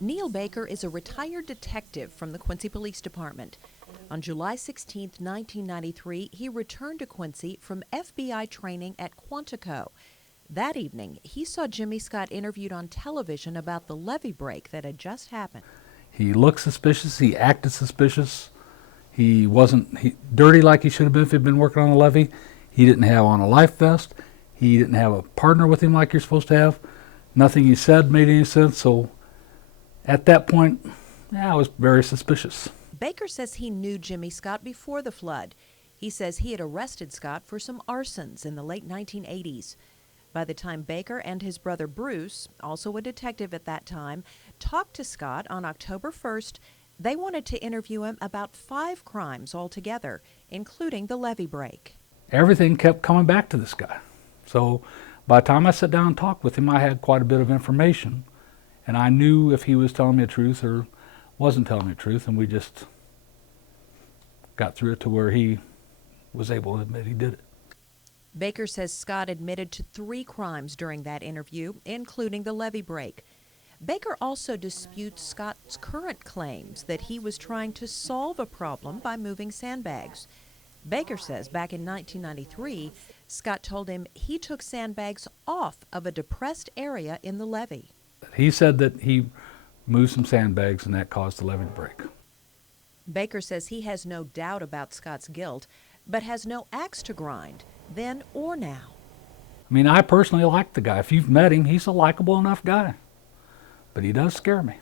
Neil Baker is a retired detective from the Quincy Police Department. On July 16, 1993, he returned to Quincy from FBI training at Quantico. That evening, he saw Jimmy Scott interviewed on television about the levee break that had just happened. He looked suspicious. He acted suspicious. He wasn't dirty like he should have been if he'd been working on the levee. He didn't have on a life vest. He didn't have a partner with him like you're supposed to have. Nothing he said made any sense. So at that point, I was very suspicious. Baker says he knew Jimmy Scott before the flood. He says he had arrested Scott for some arsons in the late 1980s. By the time Baker and his brother Bruce, also a detective at that time, talked to Scott on October 1st, they wanted to interview him about 5 crimes altogether, including the levee break. Everything kept coming back to this guy. So by the time I sat down and talked with him, I had quite a bit of information, and I knew if he was telling me the truth or wasn't telling me the truth, and we just got through it to where he was able to admit he did it. Baker says Scott admitted to 3 crimes during that interview, including the levee break. Baker also disputes Scott's current claims that he was trying to solve a problem by moving sandbags. Baker says back in 1993, Scott told him he took sandbags off of a depressed area in the levee. He said that he moved some sandbags and that caused the levee to break. Baker says he has no doubt about Scott's guilt, but has no axe to grind, then or now. I mean, I personally like the guy. If you've met him, he's a likable enough guy. But he does scare me.